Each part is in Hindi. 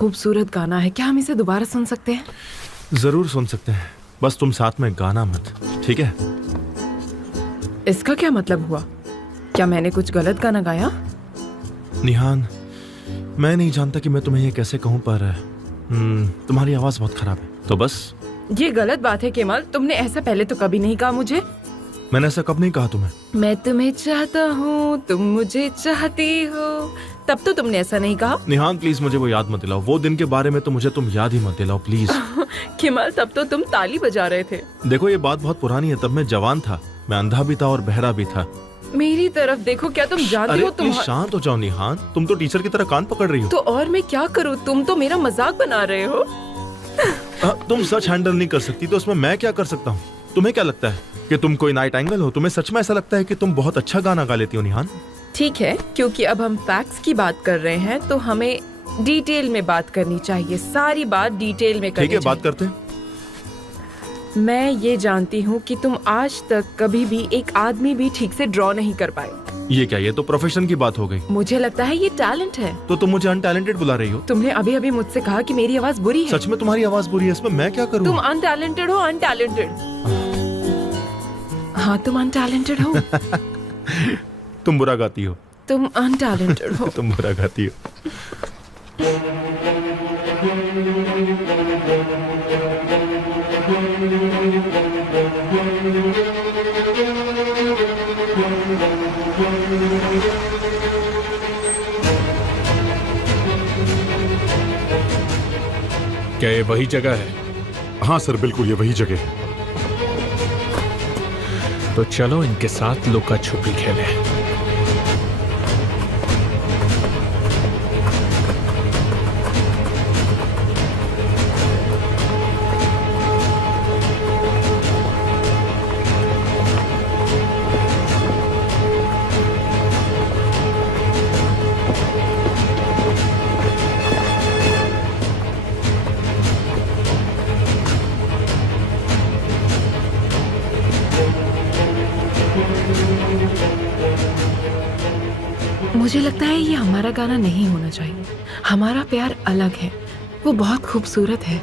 खूबसूरत गाना है, क्या हम इसे दोबारा सुन सकते हैं? जरूर सुन सकते हैं, बस तुम साथ में गाना मत, ठीक है? इसका क्या मतलब हुआ? क्या मैंने कुछ गलत गाना गाया? निहान, मैं नहीं जानता कि मैं तुम्हें ये कैसे कहूँ, पर तुम्हारी आवाज बहुत खराब है, तो बस। ये गलत बात है केमाल, तुमने ऐसा पहले तो कभी नहीं कहा मुझे। मैंने ऐसा कब नहीं कहा तुम्हें? मैं तुम्हें चाहता हूँ, तुम मुझे चाहती हो, तब तो तुमने ऐसा नहीं कहा। निहान प्लीज मुझे वो याद मत दिलाओ, वो दिन के बारे में तो मुझे तुम याद ही मत दिलाओ प्लीज। केमाल तब तो तुम ताली बजा रहे थे। देखो ये बात बहुत पुरानी है, तब मैं जवान था, मैं अंधा भी था और बहरा भी था। मेरी तरफ देखो, क्या तुम जानते हो? तुम शांत हो जाओ निहान, तुम तो टीचर की तरह कान पकड़ रही हो। तो और मैं क्या करूँ, तुम तो मेरा मजाक बना रहे हो। तुम सच हैंडल नहीं कर सकती तो उसमें मैं क्या कर सकता हूँ? तुम्हें क्या लगता है कि तुम कोई नाइट एंगल हो? तुम्हें सच में ऐसा लगता है कि तुम बहुत अच्छा गाना गा लेती हो निहान? ठीक है, क्योंकि अब हम फैक्ट्स की बात कर रहे हैं तो हमें डिटेल में बात करनी चाहिए, सारी बात डिटेल में करनी चाहिए। ठीक है, बात करते हैं। मैं ये जानती हूँ कि तुम आज तक कभी भी एक आदमी भी ठीक से ड्रॉ नहीं कर पाए। ये क्या, ये तो प्रोफेशन की बात हो गई। मुझे लगता है ये टैलेंट है। तो तुम मुझे अनटैलेंटेड बुला रही हो? तुमने अभी अभी मुझसे कहा कि मेरी आवाज बुरी है। सच में तुम्हारी आवाज बुरी है, इसमें मैं क्या करूँ? तुम अनटैलेंटेड हो, अनटैलेंटेड। हाँ, तुम अनटैलेंटेड हो। तुम बुरा गाती हो। तुम अनटैलेंटेड हो। तुम बुरा गाती हो। क्या ये वही जगह है? हाँ सर, बिल्कुल ये वही जगह है। तो चलो इनके साथ लुका छुपी खेलें। मुझे लगता है ये हमारा गाना नहीं होना चाहिए। हमारा प्यार अलग है, वो बहुत खूबसूरत है।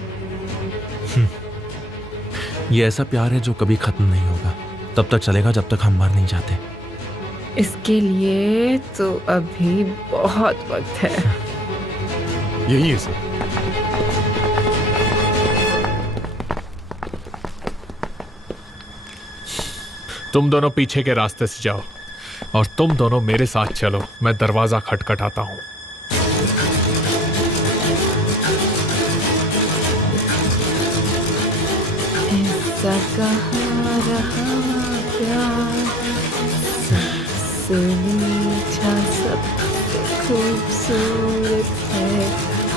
ये ऐसा प्यार है जो कभी खत्म नहीं होगा, तब तक चलेगा जब तक हम मर नहीं जाते। इसके लिए तो अभी बहुत वक्त है। यही है सर। तुम दोनों पीछे के रास्ते से जाओ और तुम दोनों मेरे साथ चलो, मैं दरवाजा खटखटाता हूं। ऐसा कहाँ रहा प्यार, सबसे मीठा सबसे खूबसूरत है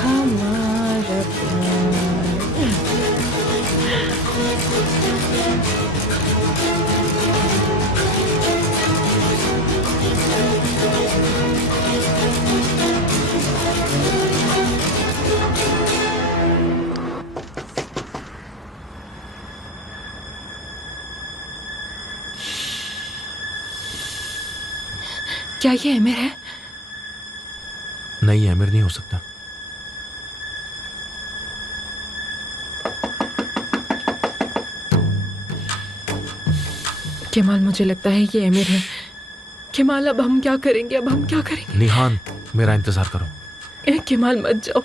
हमारा प्यार। क्या ये आमिर है? नहीं, आमिर नहीं हो सकता। केमाल, मुझे लगता है ये आमिर है। केमाल, अब हम क्या करेंगे? अब हम क्या करेंगे? निहान, मेरा इंतजार करो। केमाल मत जाओ,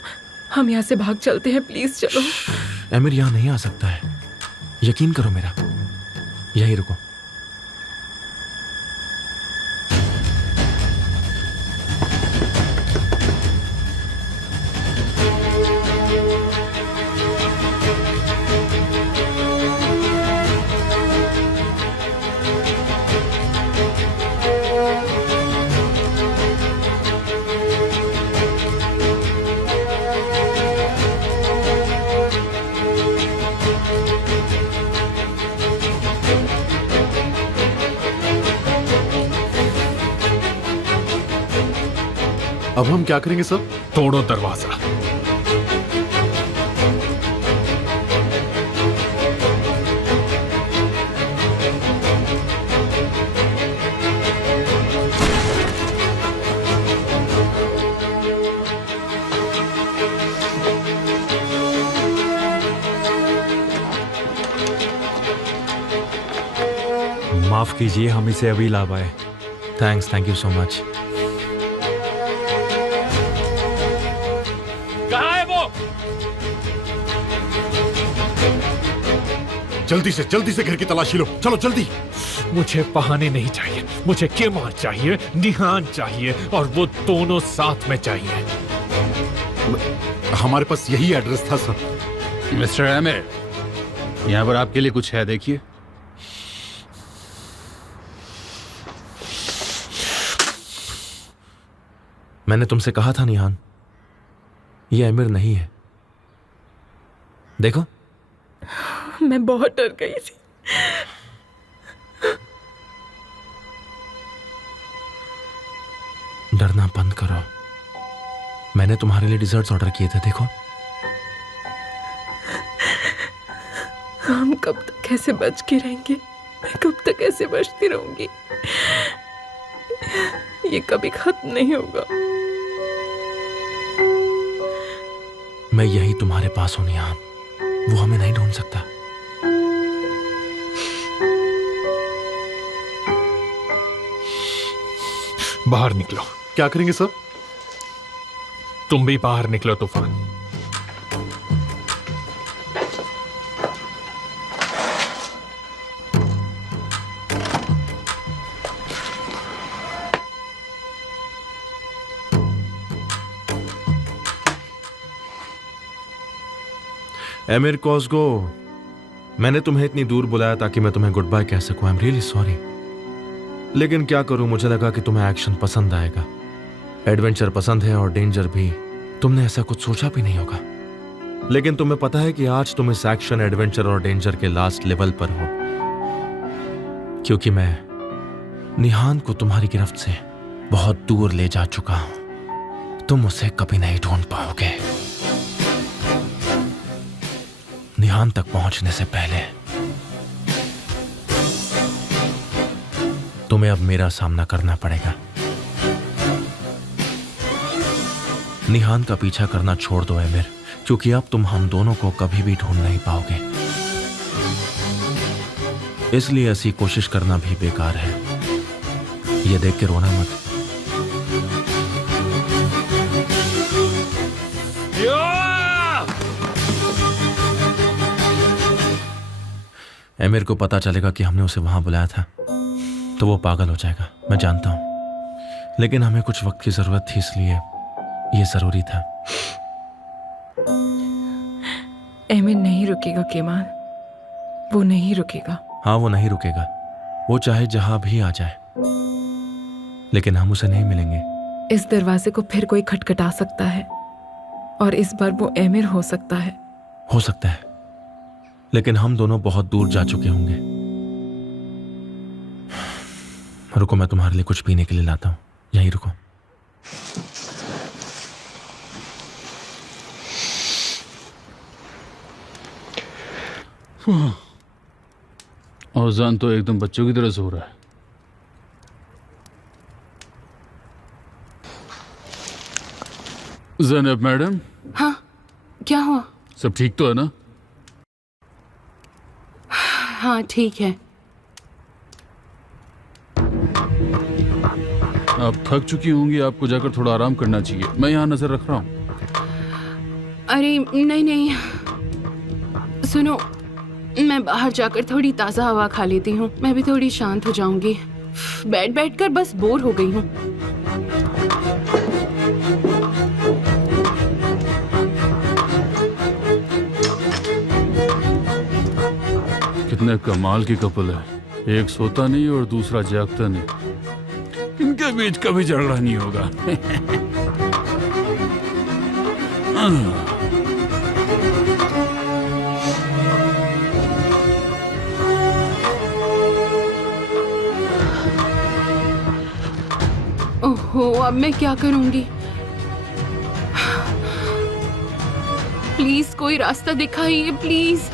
हम यहाँ से भाग चलते हैं, प्लीज चलो। आमिर यहाँ नहीं आ सकता है, यकीन करो मेरा, यहीं रुको। अब हम क्या करेंगे सर? तोड़ो दरवाजा। माफ कीजिए, हम इसे अभी ला पाए। Thank you so much. कहाँ है वो? जल्दी से घर की तलाशी लो, चलो जल्दी। मुझे बहाने नहीं चाहिए, मुझे केमार चाहिए, निहान चाहिए, और वो दोनों साथ में चाहिए। हमारे पास यही एड्रेस था सर। मिस्टर आमिर, यहाँ पर आपके लिए कुछ है, देखिए। मैंने तुमसे कहा था निहान, ये आमिर नहीं है। देखो। मैं बहुत डर गई थी। डरना बंद करो। मैंने तुम्हारे लिए डिजर्ट्स ऑर्डर किए थे, देखो। हम कब तक ऐसे बच के रहेंगे? मैं कब तक ऐसे बचती रहूंगी? ये कभी खत्म नहीं होगा। मैं यही तुम्हारे पास हूं निहान, वो हमें नहीं ढूंढ सकता। बाहर निकलो। क्या करेंगे सर? तुम भी बाहर निकलो तूफान। एमिर कोस्गो, मैंने तुम्हें इतनी दूर बुलाया ताकि मैं तुम्हें गुड बाय कह सकूं। I am really sorry. लेकिन क्या करूं, मुझे लगा कि तुम्हें एक्शन पसंद आएगा। एडवेंचर पसंद है और डेंजर भी। तुमने ऐसा कुछ सोचा भी नहीं होगा। लेकिन तुम्हें पता है कि आज तुम इस एक्शन, एडवेंचर और डेंजर के लास्ट लेवल पर हो, क्योंकि मैं निहान को तुम्हारी गिरफ्त से बहुत दूर ले जा चुका हूं। तुम उसे कभी नहीं ढूंढ पाओगे। निहान तक पहुंचने से पहले तुम्हें अब मेरा सामना करना पड़ेगा। निहान का पीछा करना छोड़ दो एमिर, क्योंकि अब तुम हम दोनों को कभी भी ढूंढ नहीं पाओगे। इसलिए ऐसी कोशिश करना भी बेकार है। ये देख के रोना मत। एमिर को पता चलेगा कि हमने उसे वहां बुलाया था तो वो पागल हो जाएगा, मैं जानता हूं। लेकिन हमें कुछ वक्त की जरूरत थी, इसलिए ये जरूरी था। एमिर नहीं रुकेगा केमान, वो नहीं रुकेगा। हाँ, वो नहीं रुकेगा। वो चाहे जहां भी आ जाए, लेकिन हम उसे नहीं मिलेंगे। इस दरवाजे को फिर कोई खटखटा सकता है, और इस बार वो एमिर हो सकता है। हो सकता है, लेकिन हम दोनों बहुत दूर जा चुके होंगे। रुको, मैं तुम्हारे लिए कुछ पीने के लिए लाता हूं। यहीं रुको। औजान तो एकदम बच्चों की तरह सो रहा है। ज़ैनब मैडम। हाँ, क्या हुआ? सब ठीक तो है ना? हाँ ठीक है। आप थक चुकी होंगी, आपको जाकर थोड़ा आराम करना चाहिए। मैं यहाँ नजर रख रहा हूँ। अरे नहीं नहीं, सुनो, मैं बाहर जाकर थोड़ी ताज़ा हवा खा लेती हूँ। मैं भी थोड़ी शांत हो जाऊंगी। बैठ बैठ कर बस बोर हो गई हूँ। कितने कमाल की कपल है। एक सोता नहीं और दूसरा जागता नहीं। इनके बीच कभी झगड़ा नहीं होगा। ओहो, अब मैं क्या करूंगी? प्लीज कोई रास्ता दिखाइए, प्लीज।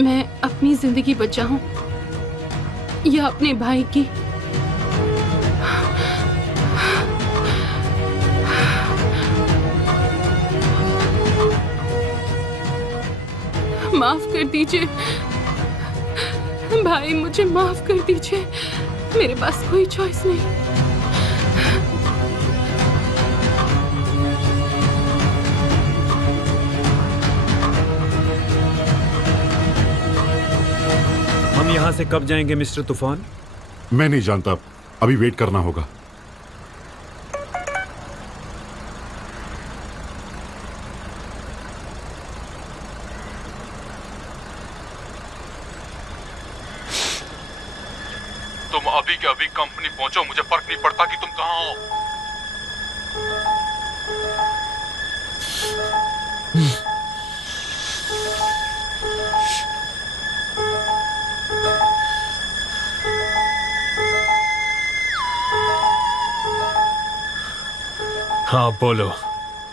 मैं अपनी जिंदगी बचाऊं या अपने भाई की? कर दीजिए भाई, मुझे माफ कर दीजिए, मेरे पास कोई चॉइस नहीं। हम यहाँ से कब जाएंगे मिस्टर तूफान? मैं नहीं जानता, अभी वेट करना होगा। तुम अभी के अभी कंपनी पहुंचो, मुझे फर्क नहीं पड़ता कि तुम कहाँ हो। हाँ बोलो।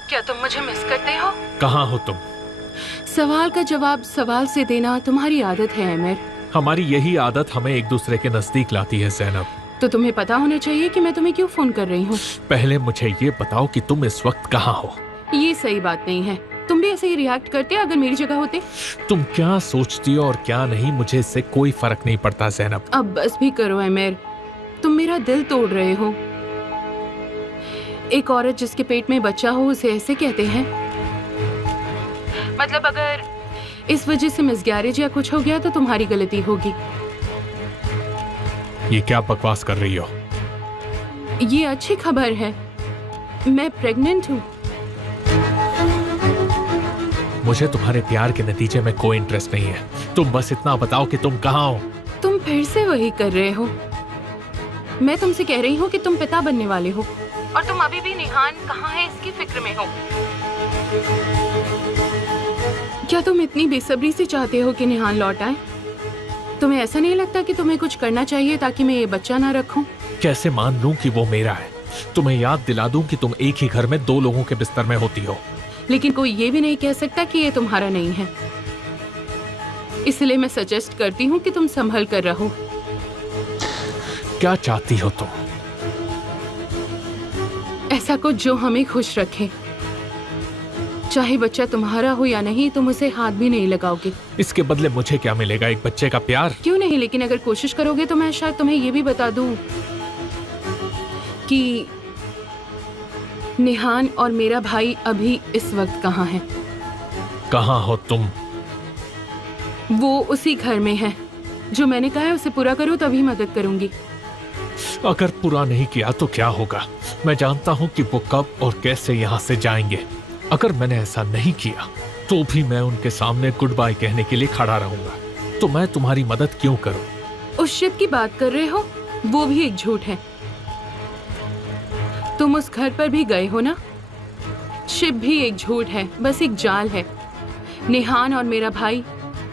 क्या तुम मुझे मिस करते हो? कहाँ हो तुम? सवाल का जवाब सवाल से देना तुम्हारी आदत है आमिर। हमारी यही आदत हमें एक दूसरे के नजदीक लाती है ज़ैनब। तो तुम्हें पता होना चाहिए कि मैं तुम्हें क्यों फोन कर रही हूँ। पहले मुझे ये बताओ कि तुम इस वक्त कहाँ हो? ये सही बात नहीं है, तुम भी ऐसे ही रिएक्ट करते अगर मेरी जगह होते। तुम क्या सोचती हो और क्या नहीं, मुझे इससे कोई फर्क नहीं पड़ता ज़ैनब। अब बस भी करो आमिर, तुम मेरा दिल तोड़ रहे हो। एक औरत जिसके पेट में बच्चा हो उसे ऐसे कहते हैं? मतलब अगर इस वजह से मिसगैरेज या कुछ हो गया तो तुम्हारी गलती होगी। ये क्या बकवास कर रही हो? ये अच्छी खबर है, मैं प्रेग्नेंट हूँ। मुझे तुम्हारे प्यार के नतीजे में कोई इंटरेस्ट नहीं है, तुम बस इतना बताओ कि तुम कहाँ हो। तुम फिर से वही कर रहे हो। मैं तुमसे कह रही हूँ कि तुम पिता बनने वाले हो और तुम अभी भी निहान कहाँ है इसकी फिक्र में हो। क्या तुम इतनी बेसब्री से चाहते हो कि निहान लौट आए? तुम्हें ऐसा नहीं लगता कि तुम्हें कुछ करना चाहिए ताकि मैं ये बच्चा ना रखूं? कैसे मान लूं कि वो मेरा है? तुम्हें याद दिला दूं कि तुम एक ही घर में 2 लोगों के बिस्तर में होती हो। लेकिन कोई ये भी नहीं कह सकता कि ये तुम्हारा नहीं है, इसलिए मैं सजेस्ट करती हूँ कि तुम संभल कर रहो। क्या चाहती हो तुम? ऐसा कुछ जो हमें खुश रखे। चाहे बच्चा तुम्हारा हो या नहीं, तुम उसे हाथ भी नहीं लगाओगे। इसके बदले मुझे क्या मिलेगा? एक बच्चे का प्यार? क्यों नहीं, लेकिन अगर कोशिश करोगे तो मैं शायद तुम्हें ये भी बता दूं कि निहान और मेरा भाई अभी इस वक्त कहाँ है। कहाँ हो तुम? वो उसी घर में है। जो मैंने कहा है उसे पूरा करो तभी मदद करूंगी। अगर पूरा नहीं किया तो क्या होगा? मैं जानता हूँ कि वो कब और कैसे यहाँ से जाएंगे। अगर मैंने ऐसा नहीं किया तो भी मैं उनके सामने गुड बाय कहने के लिए खड़ा रहूंगा। तो मैं तुम्हारी मदद क्यों करूं? उस शिप की बात कर रहे हो, वो भी एक झूठ है। तुम उस घर पर भी गए हो ना? शिप भी एक झूठ है, बस एक जाल है। निहान और मेरा भाई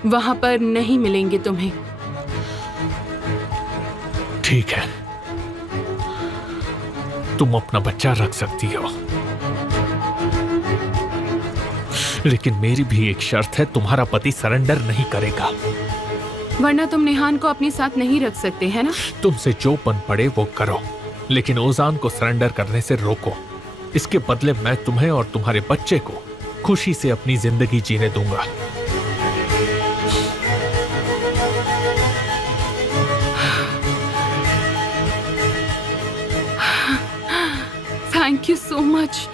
वहां पर नहीं मिलेंगे तुम्हें। ठीक है, तुम अपना बच्चा रख सकती हो, लेकिन मेरी भी एक शर्त है, तुम्हारा पति सरेंडर नहीं करेगा। वरना तुम निहान को अपने साथ नहीं रख सकते है ना? तुमसे जो बन पड़े वो करो, लेकिन ओजान को सरेंडर करने से रोको। इसके बदले मैं तुम्हें और तुम्हारे बच्चे को खुशी से अपनी जिंदगी जीने दूंगा। Thank you so much.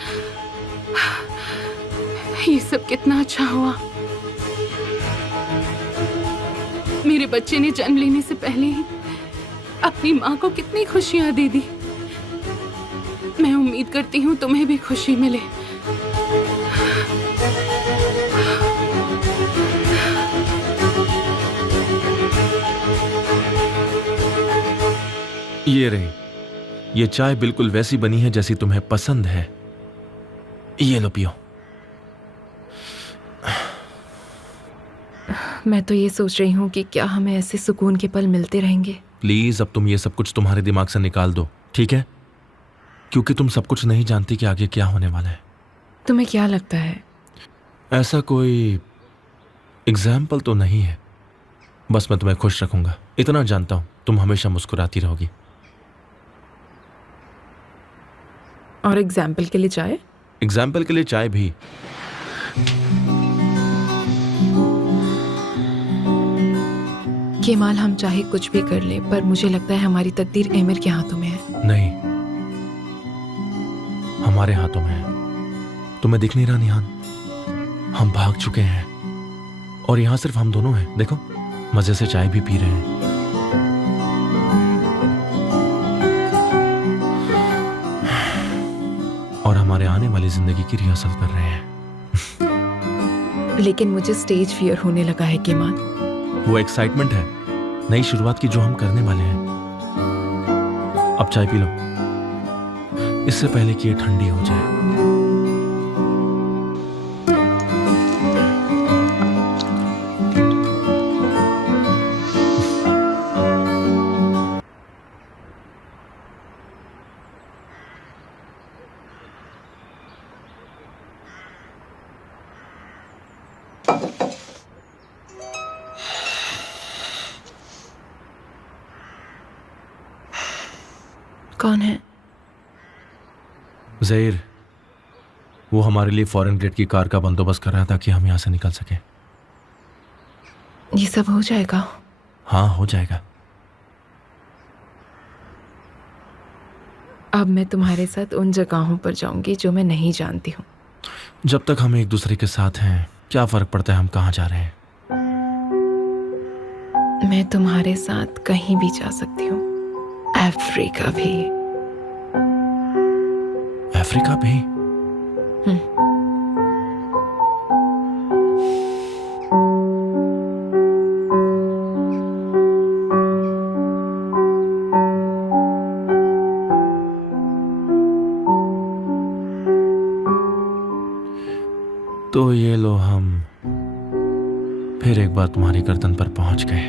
ये सब कितना अच्छा हुआ। मेरे बच्चे ने जन्म लेने से पहले ही अपनी माँ को कितनी खुशियां दे दी। मैं उम्मीद करती हूँ तुम्हें भी खुशी मिले। ये रही, ये चाय बिल्कुल वैसी बनी है जैसी तुम्हें पसंद है। ये लो पियो। मैं तो ये सोच रही हूँ कि क्या हमें ऐसे सुकून के पल मिलते रहेंगे। प्लीज अब तुम ये सब कुछ तुम्हारे दिमाग से निकाल दो, ठीक है? क्योंकि तुम सब कुछ नहीं जानती कि आगे क्या होने वाला है। तुम्हें क्या लगता है? ऐसा कोई एग्जाम्पल तो नहीं है, बस मैं तुम्हें खुश रखूंगा। इतना जानता हूं, तुम हमेशा मुस्कुराती रहोगी। और एग्जाम्पल के लिए चाय? एग्जाम्पल के लिए चाय भी। केमाल, हम चाहे कुछ भी कर लें, पर मुझे लगता है हमारी तकदीर एमिर के हाथों में है। नहीं, हमारे हाथों में है। तुम्हें दिख नहीं रहा निहान? हम भाग चुके हैं और यहाँ सिर्फ हम दोनों हैं। देखो, मजे से चाय भी पी रहे हैं। और हमारे आने वाली जिंदगी की रिहर्सल कर रहे हैं। लेकिन मुझे स्टेज फियर होने लगा है केमाल। वो एक्साइटमेंट है नई शुरुआत की जो हम करने वाले हैं। अब चाय पी लो, इससे पहले कि ये ठंडी हो जाए। कौन है? ज़हीर, वो हमारे लिए फॉरेन ग्रेड की कार का बंदोबस्त कर रहा था कि हम यहाँ से निकल सके। ये सब हो जाएगा? हाँ, हो जाएगा। अब मैं तुम्हारे साथ उन जगहों पर जाऊंगी जो मैं नहीं जानती हूँ। जब तक हम एक दूसरे के साथ हैं, क्या फर्क पड़ता है हम कहाँ जा रहे हैं? मैं तुम्हारे साथ कहीं भी जा सकती हूँ, अफ्रीका भी। अफ्रीका भी? तो ये लो, हम फिर एक बार तुम्हारी गर्दन पर पहुंच गए।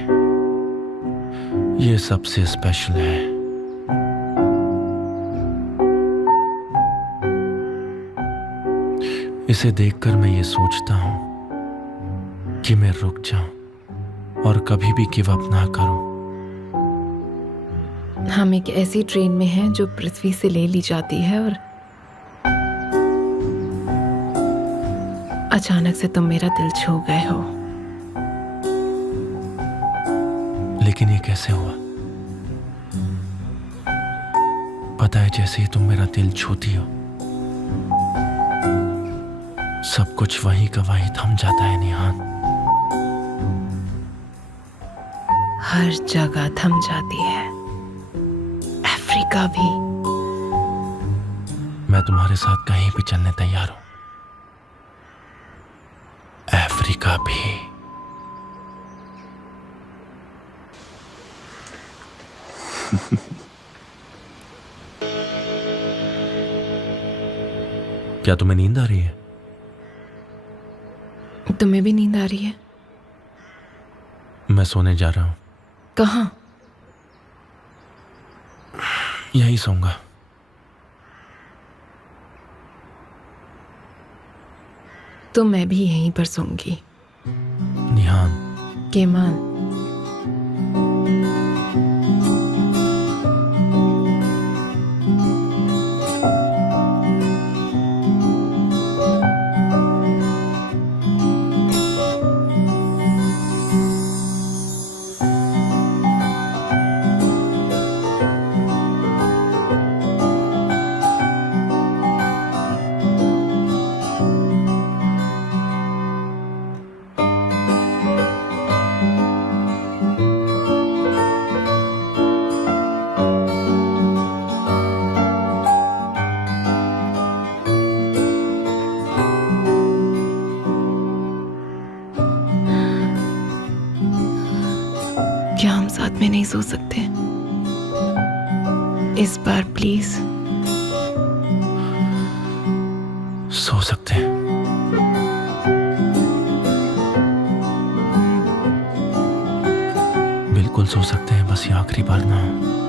ये सबसे स्पेशल है। इसे देखकर मैं ये सोचता हूं कि मैं रुक जाऊं और कभी भी गिव अप ना करूं। हम एक ऐसी ट्रेन में हैं जो पृथ्वी से ले ली जाती है और अचानक से तुम मेरा दिल छू गए हो। लेकिन ये कैसे हुआ? पता है, जैसे ही तुम मेरा दिल छूती हो, सब कुछ वहीं का वहीं थम जाता है निहान। हर जगह थम जाती है, अफ्रीका भी। मैं तुम्हारे साथ कहीं भी चलने तैयार हूं, अफ्रीका भी। क्या तुम्हें नींद आ रही है? तुम्हें भी नींद आ रही है? मैं सोने जा रहा हूं। कहाँ? यहीं सोऊंगा। तो मैं भी यहीं पर सोऊंगी। निहान, केमाल, क्या हम साथ में नहीं सो सकते इस बार? प्लीज। सो सकते हैं। बिल्कुल सो सकते हैं, बस ये आखिरी बार ना हो।